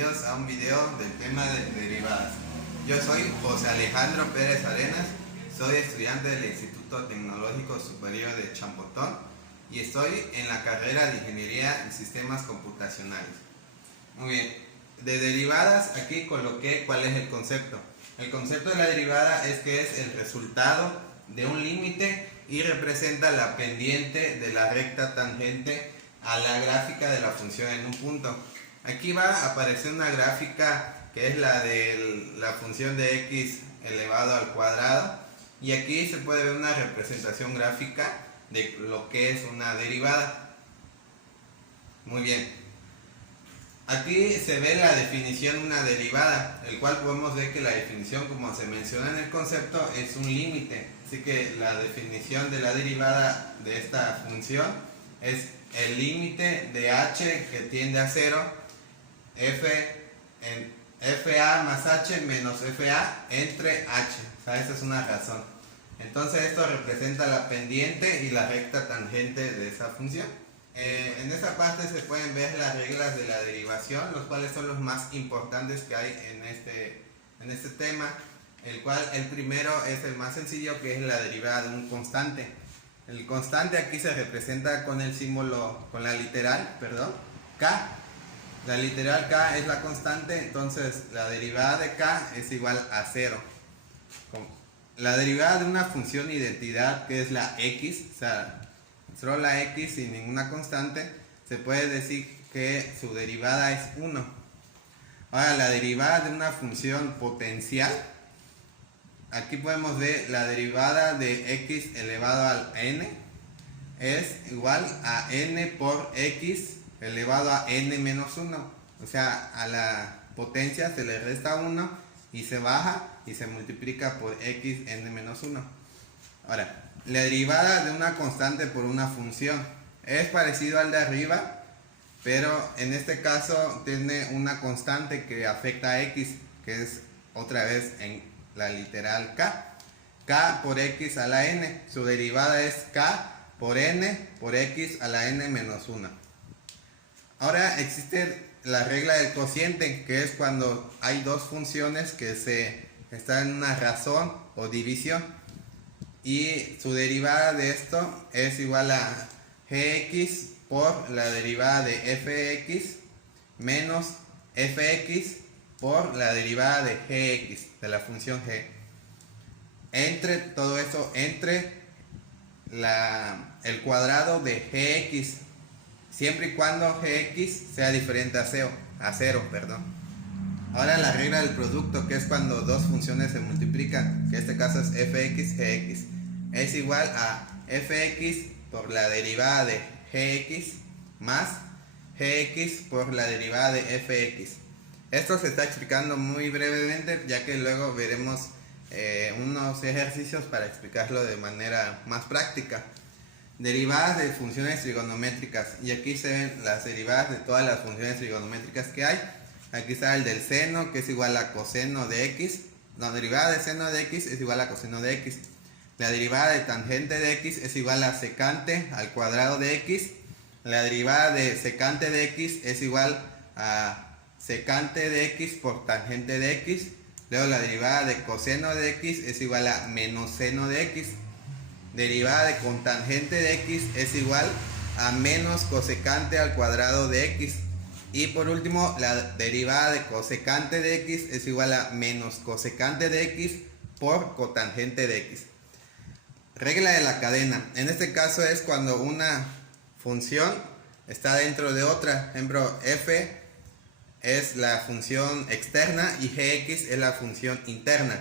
bienvenidos a un video del tema de derivadas. Yo soy José Alejandro Pérez Arenas, soy estudiante del Instituto Tecnológico Superior de Champotón y estoy en la carrera de Ingeniería en Sistemas Computacionales. Muy bien, de derivadas aquí coloqué cuál es el concepto. El concepto de la derivada es que es el resultado de un límite y representa la pendiente de la recta tangente a la gráfica de la función en un punto. Aquí va a aparecer una gráfica que es la de la función de x elevado al cuadrado, y aquí se puede ver una representación gráfica de lo que es una derivada. Muy bien, aquí se ve la definición de una derivada, el cual podemos ver que la definición, como se menciona en el concepto, es un límite. Así que la definición de la derivada de esta función es el límite de h que tiende a 0, fa más h menos fa entre h. O sea, esa es una razón. Entonces esto representa la pendiente y la recta tangente de esa función. En esta parte se pueden ver las reglas de la derivación, los cuales son los más importantes que hay en este tema, el cual el primero es el más sencillo, que es la derivada de un constante. El constante aquí se representa con el símbolo, con la literal, k. La literal k es la constante, entonces la derivada de k es igual a 0. La derivada de una función identidad, que es la x, o sea, solo la x sin ninguna constante, se puede decir que su derivada es 1. Ahora, la derivada de una función potencial, aquí podemos ver la derivada de x elevado al n es igual a n por x elevado a n menos 1. O sea, a la potencia se le resta 1 y se baja y se multiplica por x n menos 1. Ahora, la derivada de una constante por una función es parecido al de arriba, pero en este caso tiene una constante que afecta a x, que es otra vez en la literal k por x a la n. Su derivada es k por n por x a la n menos 1. Ahora existe la regla del cociente, que es cuando hay dos funciones que están en una razón o división, y su derivada de esto es igual a gx por la derivada de fx menos fx por la derivada de gx, de la función g. Entre todo esto, entre el cuadrado de gx, siempre y cuando gx sea diferente a 0. Ahora la regla del producto, que es cuando dos funciones se multiplican, que en este caso es fx, gx, es igual a fx por la derivada de gx más gx por la derivada de fx. Esto se está explicando muy brevemente, ya que luego veremos unos ejercicios para explicarlo de manera más práctica. Derivadas de funciones trigonométricas, y aquí se ven las derivadas de todas las funciones trigonométricas que hay. Aquí está el del seno, que es igual a coseno de x. La derivada de seno de x es igual a coseno de x. La derivada de tangente de x es igual a secante al cuadrado de x. La derivada de secante de x es igual a secante de x por tangente de x. Luego la derivada de coseno de x es igual a menos seno de x. Derivada de cotangente de x es igual a menos cosecante al cuadrado de x. Y por último, la derivada de cosecante de x es igual a menos cosecante de x por cotangente de x. Regla de la cadena. En este caso es cuando una función está dentro de otra. Por ejemplo, f es la función externa y gx es la función interna.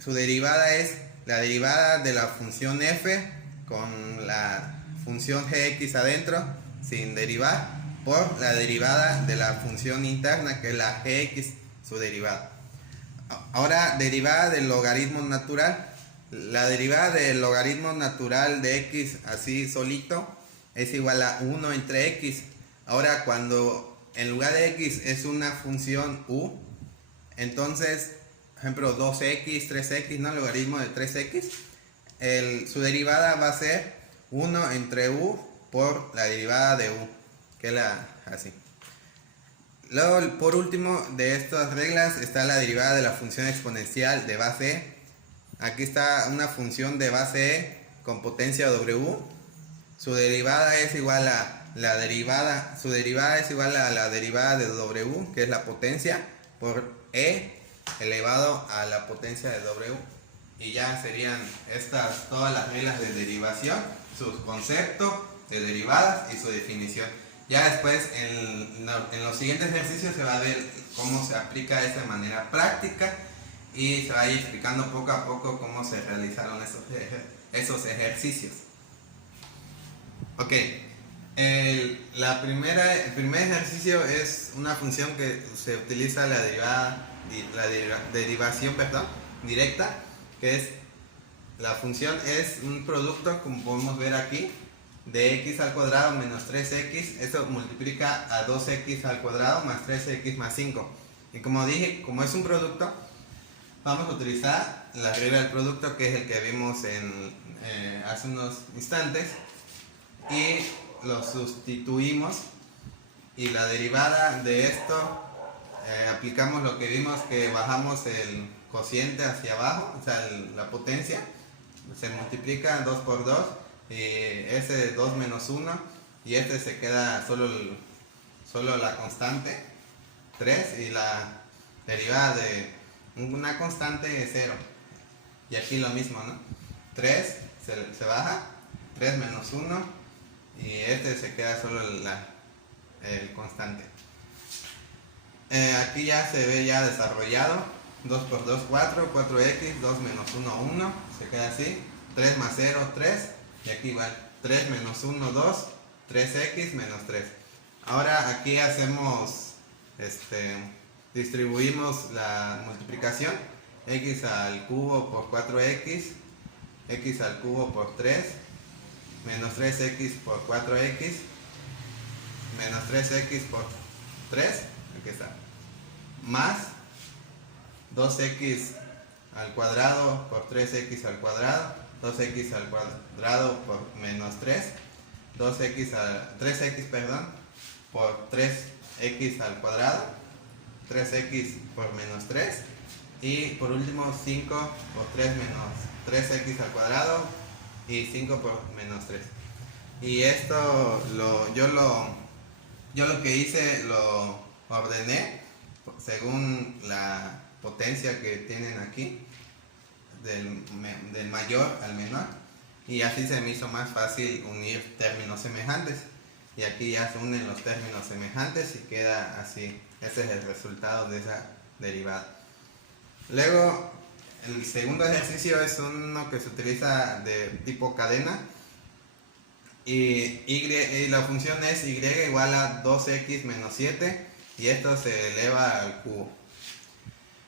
Su derivada es la derivada de la función f con la función gx adentro sin derivar por la derivada de la función interna, que es la gx, su derivada. Ahora, derivada del logaritmo natural. La derivada del logaritmo natural de x así solito es igual a 1 entre x. Ahora, cuando en lugar de x es una función u, entonces, por ejemplo, 2x, 3x, ¿no? El logaritmo de 3x, su derivada va a ser 1 entre u por la derivada de u, que es así. Luego, por último, de estas reglas está la derivada de la función exponencial de base e. Aquí está una función de base e con potencia w. Su derivada es igual a la derivada de w, que es la potencia, por e elevado a la potencia de w. Y ya serían estas todas las reglas de derivación, su concepto de derivadas y su definición. Ya después en los siguientes ejercicios se va a ver cómo se aplica esa de manera práctica y se va a ir explicando poco a poco cómo se realizaron esos ejercicios. Ok, el primer ejercicio es una función que se utiliza la derivación directa, que es la función es un producto, como podemos ver aquí, de x al cuadrado menos 3x. Eso multiplica a 2x al cuadrado más 3x más 5. Y como dije, como es un producto, vamos a utilizar la regla del producto, que es el que vimos hace unos instantes, y lo sustituimos. Y la derivada de esto, aplicamos lo que vimos, que bajamos el cociente hacia abajo, o sea, la potencia se multiplica 2 por 2, y ese de 2 menos 1, y este se queda solo la constante 3, y la derivada de una constante es 0. Y aquí lo mismo, ¿no? 3 se baja, 3 menos 1, y este se queda solo el constante. Aquí ya se ve ya desarrollado. 2 por 2, 4, 4x, 2 menos 1, 1, se queda así. 3 más 0, 3, y aquí igual. 3 menos 1, 2, 3x menos 3. Ahora aquí hacemos, distribuimos la multiplicación. X al cubo por 4x, x al cubo por 3, menos 3x por 4x, menos 3x por 3, aquí está, más 2x al cuadrado por 3x al cuadrado, 2x al cuadrado por menos 3, 3x por 3x al cuadrado, 3x por menos 3, y por último 5 por 3 menos 3x al cuadrado y 5 por menos 3. Y esto yo lo que hice, lo ordené según la potencia que tienen aquí, del mayor al menor, y así se me hizo más fácil unir términos semejantes. Y aquí ya se unen los términos semejantes y queda así. Ese es el resultado de esa derivada. Luego, el segundo ejercicio es uno que se utiliza de tipo cadena, y la función es y igual a 2x menos 7, y esto se eleva al cubo.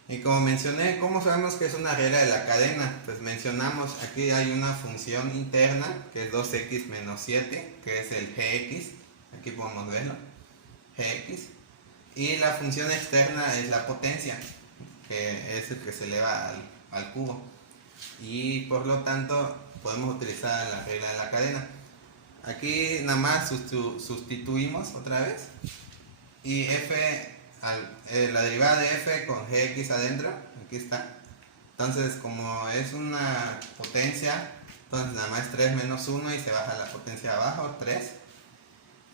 Y como mencioné, ¿cómo sabemos que es una regla de la cadena? Pues mencionamos, aquí hay una función interna que es 2x menos 7, que es el gx, aquí podemos verlo, gx, y la función externa es la potencia, que es el que se eleva al cubo, y por lo tanto podemos utilizar la regla de la cadena. Aquí nada más sustituimos otra vez, y la derivada de f con gx adentro, aquí está. Entonces, como es una potencia, entonces nada más 3 menos 1 y se baja la potencia abajo, 3.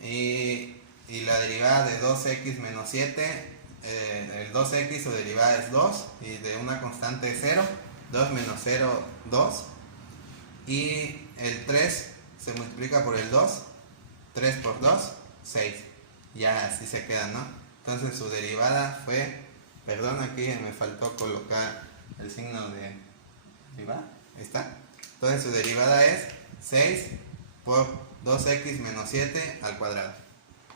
Y la derivada de 2x menos 7, el 2x su derivada es 2, y de una constante es 0, 2 menos 0, 2. Y el 3 se multiplica por el 2, 3 por 2, 6. Ya así se queda, ¿no? Entonces su derivada fue, perdón, aquí me faltó colocar el signo de derivada, ahí está. Entonces su derivada es 6 por 2x menos 7 al cuadrado.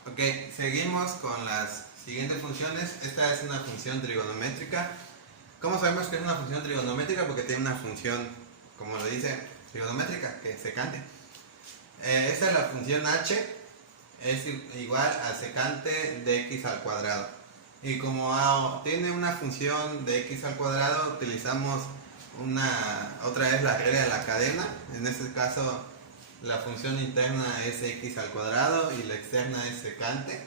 Ok, seguimos con las siguientes funciones. Esta es una función trigonométrica. ¿Cómo sabemos que es una función trigonométrica? Porque tiene una función, como lo dice, trigonométrica, que secante. Esta es la función h, es igual a secante de x al cuadrado. Y como tiene una función de x al cuadrado, utilizamos otra vez la regla de la cadena. En este caso, la función interna es x al cuadrado y la externa es secante.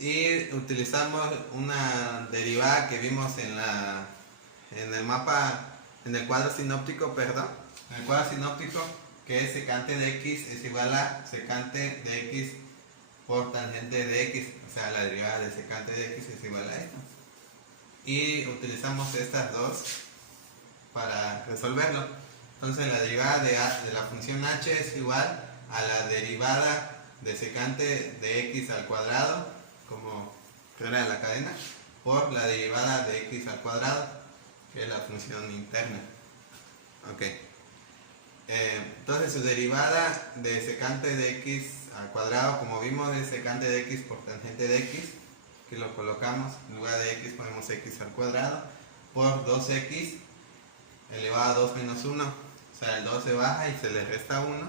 Y utilizamos una derivada que vimos en el mapa, en el cuadro sinóptico, perdón. En el cuadro sinóptico, que es secante de x es igual a secante de x por tangente de x. O sea, la derivada de secante de x es igual a esto. Y utilizamos estas dos para resolverlo. Entonces la derivada de la función h es igual a la derivada de secante de x al cuadrado, como regla de la cadena, por la derivada de x al cuadrado, que es la función interna. Ok. Entonces su derivada de secante de x al cuadrado, como vimos, es secante de x por tangente de x, que lo colocamos, en lugar de x ponemos x al cuadrado, por 2x elevado a 2 menos 1, o sea el 2 se baja y se le resta 1,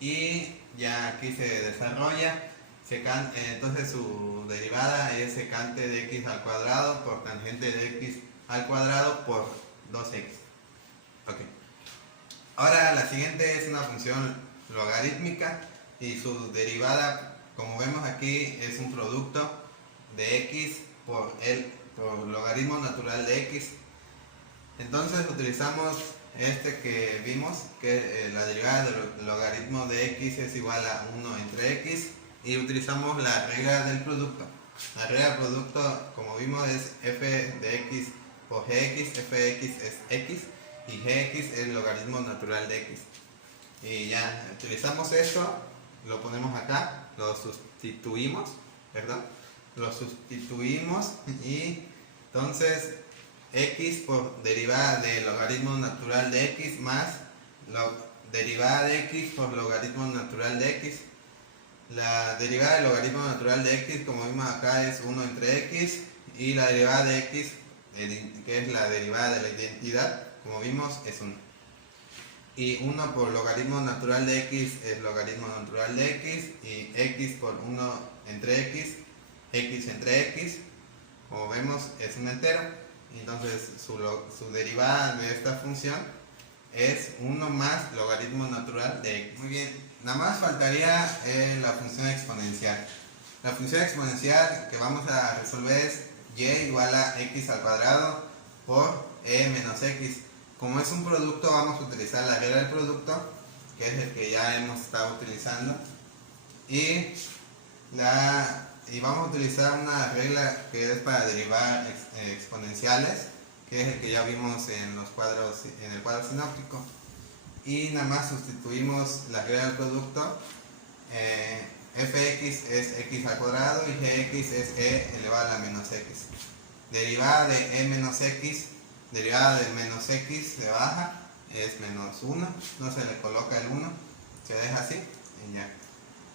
y ya aquí se desarrolla, entonces su derivada es secante de x al cuadrado por tangente de x al cuadrado por 2x. Ok. Ahora la siguiente es una función logarítmica y su derivada, como vemos aquí, es un producto de x por logaritmo natural de x. Entonces utilizamos este que vimos, que la derivada del logaritmo de x es igual a 1 entre x, y utilizamos la regla del producto. La regla del producto, como vimos, es f de x por gx, f de x es x y gx es el logaritmo natural de x. Y ya utilizamos esto, lo ponemos acá, lo sustituimos, ¿verdad? Lo sustituimos y entonces x por derivada del logaritmo natural de x más derivada de x por logaritmo natural de x. La derivada del logaritmo natural de x, como vimos acá, es 1 entre x, y la derivada de x, que es la derivada de la identidad, como vimos, es 1. Y 1 por logaritmo natural de x es logaritmo natural de x, y x por 1 entre x entre x, como vemos, es un entero. Entonces su derivada de esta función es 1 más logaritmo natural de x. Muy bien, nada más faltaría la función exponencial. La función exponencial que vamos a resolver es y igual a x al cuadrado por e menos x. Como es un producto, vamos a utilizar la regla del producto, que es el que ya hemos estado utilizando, y vamos a utilizar una regla que es para derivar exponenciales, que es el que ya vimos en el cuadro sinóptico, y nada más sustituimos la regla del producto. Fx es x al cuadrado y gx es e elevado a la menos x. Derivada de e menos x, derivada del menos x se baja, es menos 1, no se le coloca el 1, se deja así y ya.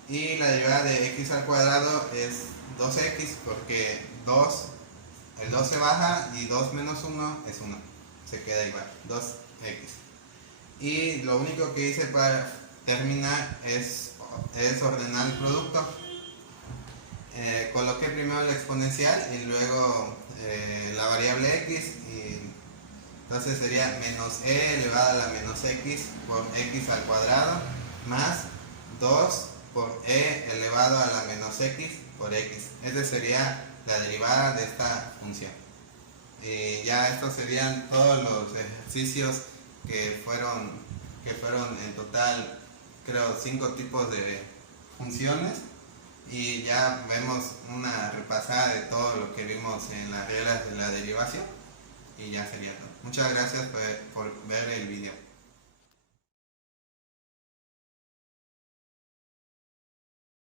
Y la derivada de x al cuadrado es 2x, porque el 2 se baja y 2 menos 1 es 1, se queda igual, 2x. Y lo único que hice para terminar es ordenar el producto. Coloqué primero la exponencial y luego la variable x, y entonces sería menos e elevado a la menos x por x al cuadrado más 2 por e elevado a la menos x por x. Esta sería la derivada de esta función. Y ya estos serían todos los ejercicios que fueron en total, creo, 5 tipos de funciones, y ya vemos una repasada de todo lo que vimos en las reglas de la derivación, y ya sería todo. Muchas gracias por ver